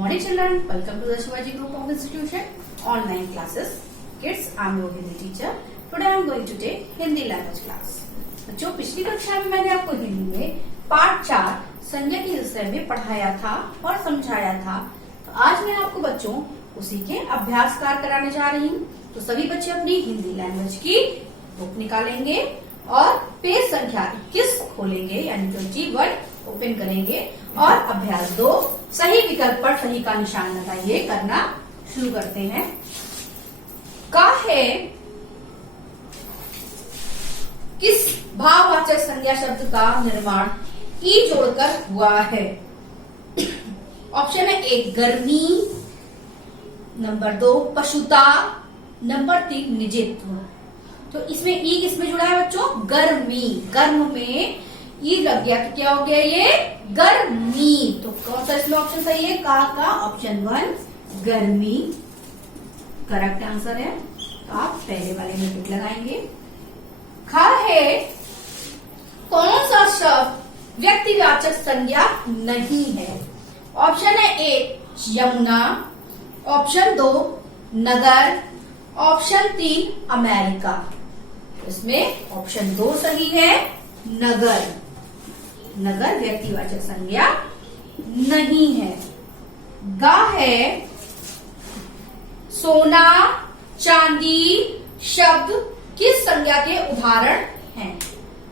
morning children, welcome to the Shivaji Group of Institution online classes. Kids, I am your Hindi teacher. Today I am going to take Hindi language class. जो पिछली कक्षा में मैंने आपको हिंदी में पाठ 4 संज्ञा के विषय में पढ़ाया था और समझाया था, तो आज मैं आपको बच्चों उसी के अभ्यास कार्य कराने जा रही हूँ। तो सभी बच्चे अपनी हिंदी लैंग्वेज की बुक निकालेंगे और पेज संख्या 21 खोलेंगे यानी 21 ओपन करेंगे और अभ्यास 2 सही विकल्प पर सही का निशान लगाइए करना शुरू करते हैं। का है किस भाववाचक संज्ञा शब्द का निर्माण ई जोड़कर हुआ है? ऑप्शन है 1 गर्मी, नंबर 2 पशुता, नंबर 3 निजित्व। तो इसमें ई किसमें जुड़ा है बच्चों? गर्मी। गर्म में ई लग गया तो क्या हो गया ये? गर्मी। तो कौन सा इसमें ऑप्शन सही है? का ऑप्शन 1 गर्मी करेक्ट आंसर है। तो आप पहले वाले में टिक लगाएंगे। खा है कौन सा शब्द व्यक्तिवाचक संज्ञा नहीं है? ऑप्शन है 1 यमुना, ऑप्शन 2 नगर, ऑप्शन 3 अमेरिका। इसमें ऑप्शन 2 सही है, नगर। नगर व्यक्तिवाचक संज्ञा नहीं है। गा है सोना, चांदी शब्द किस संज्ञा के उदाहरण हैं?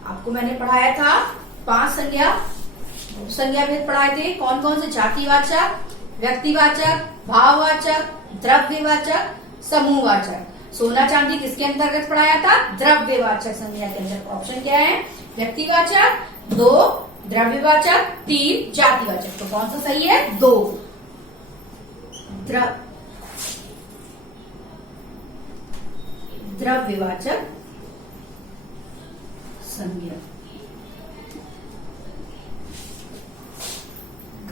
आपको मैंने पढ़ाया था 5 संज्ञा भेद पढ़ाए थे। कौन कौन से? जातिवाचक, व्यक्तिवाचक, भाववाचक, द्रव्यवाचक, समूहवाचक। सोना चांदी किसके अंतर्गत पढ़ाया था? द्रव्यवाचक संज्ञा के अंदर। ऑप्शन क्या है? व्यक्तिवाचक, 2 द्रव्यवाचक, 3 जातिवाचक। तो कौन सा सही है? 2 द्रव्यवाचक संज्ञा।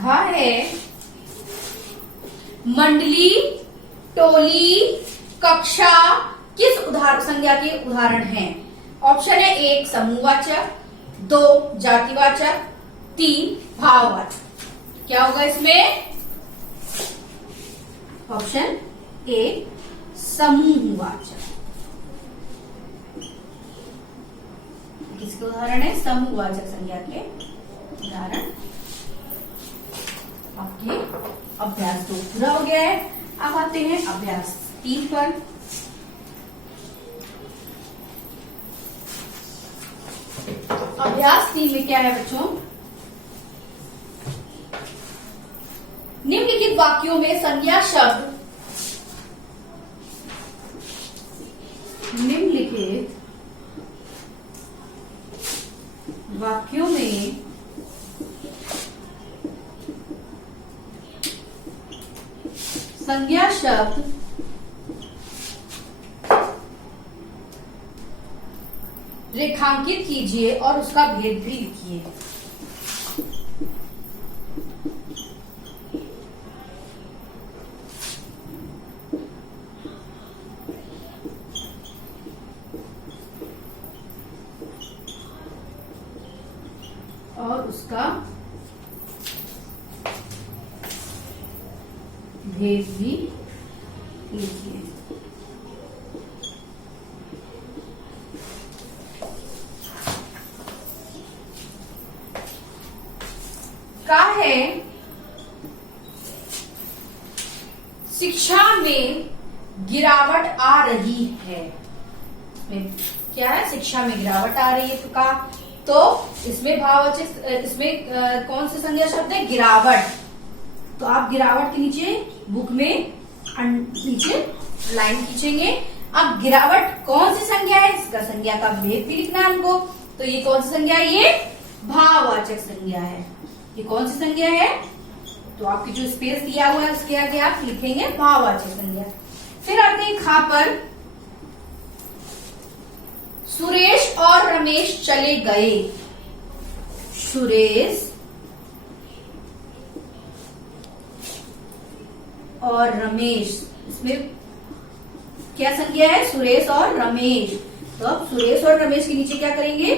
घा है मंडली, टोली, कक्षा किस उदाहरण संज्ञा के उदाहरण हैं? ऑप्शन है 1 समूहवाचक, 2 जातिवाचक, 3 भाववाचक। क्या होगा इसमें? ऑप्शन 1 समूहवाचक। किसके उदाहरण है? समूहवाचक संज्ञा के उदाहरण। आपके अभ्यास 2 पूरा हो गया है। अब आते हैं अभ्यास 3 पर। अभ्यास 3 में क्या है बच्चों? निम्नलिखित वाक्यों में संज्ञा शब्द निम्नलिखित वाक्यों में संज्ञा शब्द रेखांकित कीजिए और उसका भेद भी लिखिए। और उसका भेद भी लिखिए। का है शिक्षा में गिरावट आ रही है। क्या है? शिक्षा में गिरावट आ रही है। तो का तो इसमें भाववाचक, इसमें कौन से संज्ञा शब्द है? गिरावट। तो आप गिरावट के नीचे बुक में नीचे लाइन खींचेंगे। अब गिरावट कौन सी संज्ञा है? इसका संज्ञा का भेद भी लिखना है हमको। तो ये कौन सी संज्ञा है? ये भाववाचक संज्ञा है। ये कौन सी संज्ञा है? तो आपकी जो स्पेस दिया हुआ है उसके आगे आप लिखेंगे भाववाचक संज्ञा। फिर आते हैं खा पर। सुरेश और रमेश चले गए। सुरेश और रमेश, इसमें क्या संज्ञा है? सुरेश और रमेश। तो अब सुरेश और रमेश के नीचे क्या करेंगे?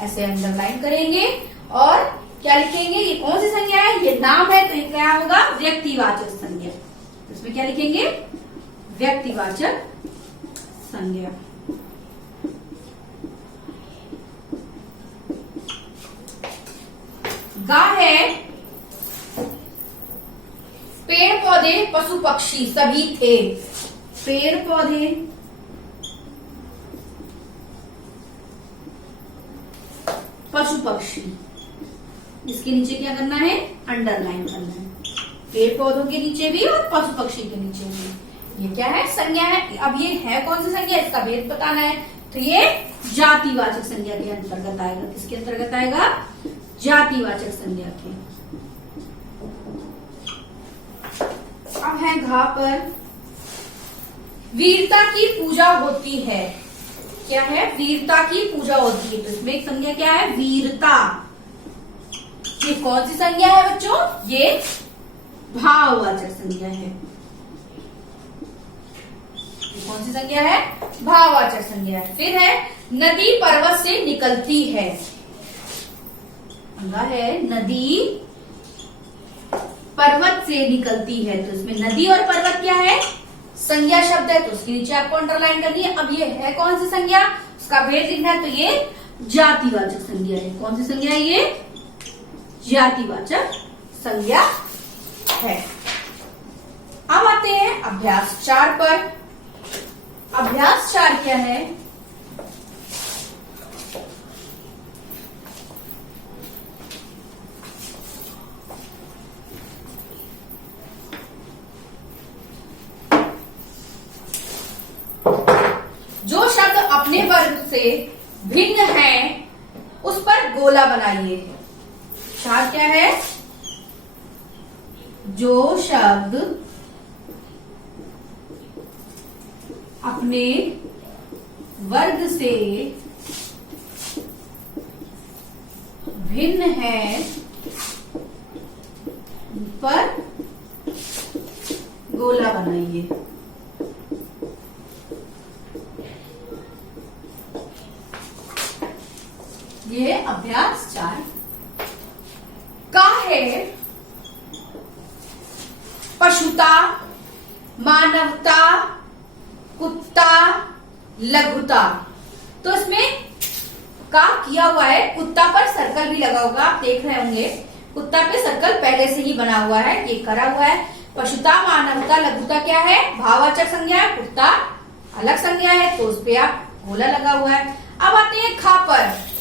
ऐसे अंडरलाइन करेंगे और क्या लिखेंगे? ये कौन सी संज्ञा है? ये नाम है, तो ये क्या होगा? व्यक्तिवाचक संज्ञा। तो इसमें क्या लिखेंगे? व्यक्तिवाचक संज्ञा। गा है पेड़ पौधे पशु पक्षी सभी थे। पेड़ पौधे पशु पक्षी, इसके नीचे क्या करना है? अंडरलाइन करना है। पेड़ पौधों के नीचे भी और पशु पक्षी के नीचे भी। ये क्या है? संज्ञा है। अब ये है कौन सी संज्ञा? इसका भेद बताना है। तो ये जातिवाचक संज्ञा के अंतर्गत आएगा। किसके अंतर्गत आएगा? जातिवाचक संज्ञा के। अब है घा पर वीरता की पूजा होती है। क्या है? वीरता की पूजा होती है। तो इसमें एक संज्ञा क्या है? वीरता। ये कौन सी संज्ञा है बच्चों? ये भाववाचक संज्ञा है। ये कौन सी संज्ञा है? भाववाचक संज्ञा है। फिर है नदी पर्वत से निकलती है। अगला है नदी पर्वत से निकलती है। तो इसमें नदी और पर्वत क्या है? संज्ञा शब्द है, तो उसके नीचे आपको अंडरलाइन करनी है। अब ये है कौन सी संज्ञा? उसका भेद लिखना है। तो ये जातिवाचक संज्ञा है। कौन सी संज्ञा है? ये जातिवाचक संज्ञा है। अब आते हैं अभ्यास 4 पर। अभ्यास 4 क्या है? जो शब्द अपने वर्ग से भिन्न है उस पर गोला बनाइए। 4 क्या है? जो शब्द अपने वर्ग से भिन्न है उन पर गोला बनाइए। ये अभ्यास 4 का है। पशुता, मानवता, कुत्ता, लघुता। तो इसमें का किया हुआ है, कुत्ता पर सर्कल भी लगा होगा, आप देख रहे होंगे। कुत्ता पे सर्कल पहले से ही बना हुआ है, ये करा हुआ है। पशुता, मानवता, लघुता क्या है? भाववाचक संज्ञा है। कुत्ता अलग संज्ञा है, तो उस पे आप गोला लगा हुआ है। अब आते हैं खा पर।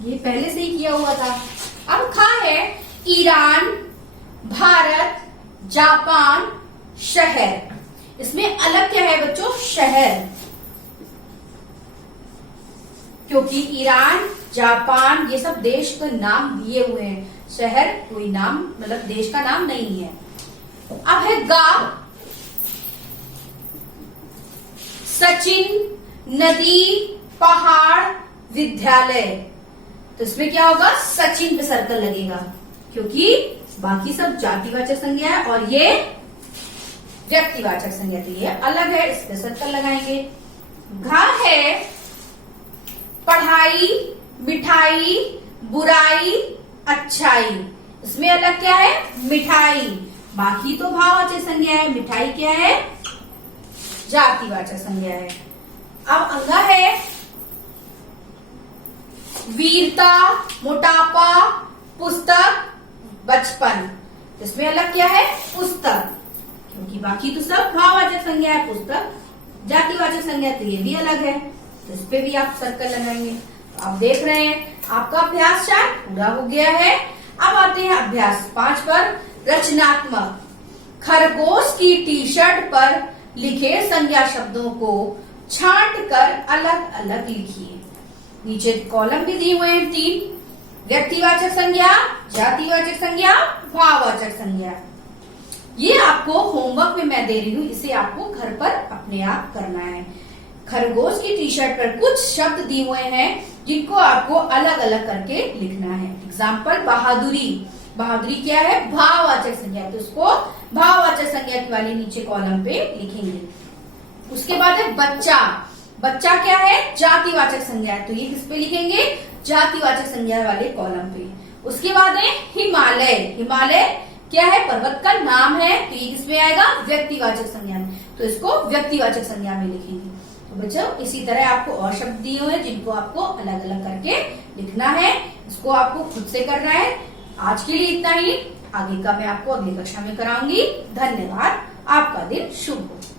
ये पहले से ही किया हुआ था। अब खा है ईरान, भारत, जापान, शहर। इसमें अलग क्या है बच्चों? शहर। क्योंकि ईरान, जापान ये सब देश के नाम दिए हुए हैं, शहर कोई नाम मतलब देश का नाम नहीं है। अब है गा सचिन, नदी, पहाड़, विद्यालय। तो इसमें क्या होगा? सचिन पे सर्कल लगेगा, क्योंकि बाकी सब जातिवाचक संज्ञा है और ये व्यक्तिवाचक संज्ञा। तो ये अलग है, इस पे सर्कल लगाएंगे। घा है पढ़ाई, मिठाई, बुराई, अच्छाई। इसमें अलग क्या है? मिठाई। बाकी तो भाववाचक संज्ञा है, मिठाई क्या है? जातिवाचक संज्ञा है। अब अंगा है वीरता, मोटापा, पुस्तक, बचपन। इसमें अलग क्या है? पुस्तक। क्योंकि बाकी तो सब भाववाचक संज्ञा है, पुस्तक जातिवाचक संज्ञा, तो ये भी अलग है, तो इस पे भी आप सर्कल लगाएंगे। तो आप देख रहे हैं आपका अभ्यास 4 पूरा हो गया है। अब आते हैं अभ्यास 5 पर। रचनात्मक। खरगोश की टी शर्ट पर लिखे संज्ञा शब्दों को छांट कर अलग अलग लिखिए। नीचे कॉलम भी दिए हुए हैं 3। व्यक्तिवाचक संज्ञा, जातिवाचक संज्ञा, भाववाचक संज्ञा। ये आपको होमवर्क में मैं दे रही हूँ, इसे आपको घर पर अपने आप करना है। खरगोश की टी शर्ट पर कुछ शब्द दिए हुए हैं जिनको आपको अलग अलग करके लिखना है। एग्जाम्पल बहादुरी। बहादुरी क्या है? भाववाचक संज्ञा, तो उसको भाववाचक संज्ञा के वाले नीचे कॉलम पे लिखेंगे। उसके बाद है बच्चा। बच्चा क्या है? जातिवाचक संज्ञा है, तो ये किस पे लिखेंगे? जातिवाचक संज्ञा वाले कॉलम पे। उसके बाद है हिमालय। हिमालय क्या है? पर्वत का नाम है, तो ये किसमें आएगा? व्यक्तिवाचक संज्ञा में, तो इसको व्यक्तिवाचक संज्ञा में लिखेंगे। तो बच्चों इसी तरह आपको और शब्द दिए हुए हैं जिनको आपको अलग अलग करके लिखना है। इसको आपको खुद से करना है। आज के लिए इतना ही, आगे का मैं आपको अगली कक्षा में कराऊंगी। धन्यवाद। आपका दिन शुभ हो।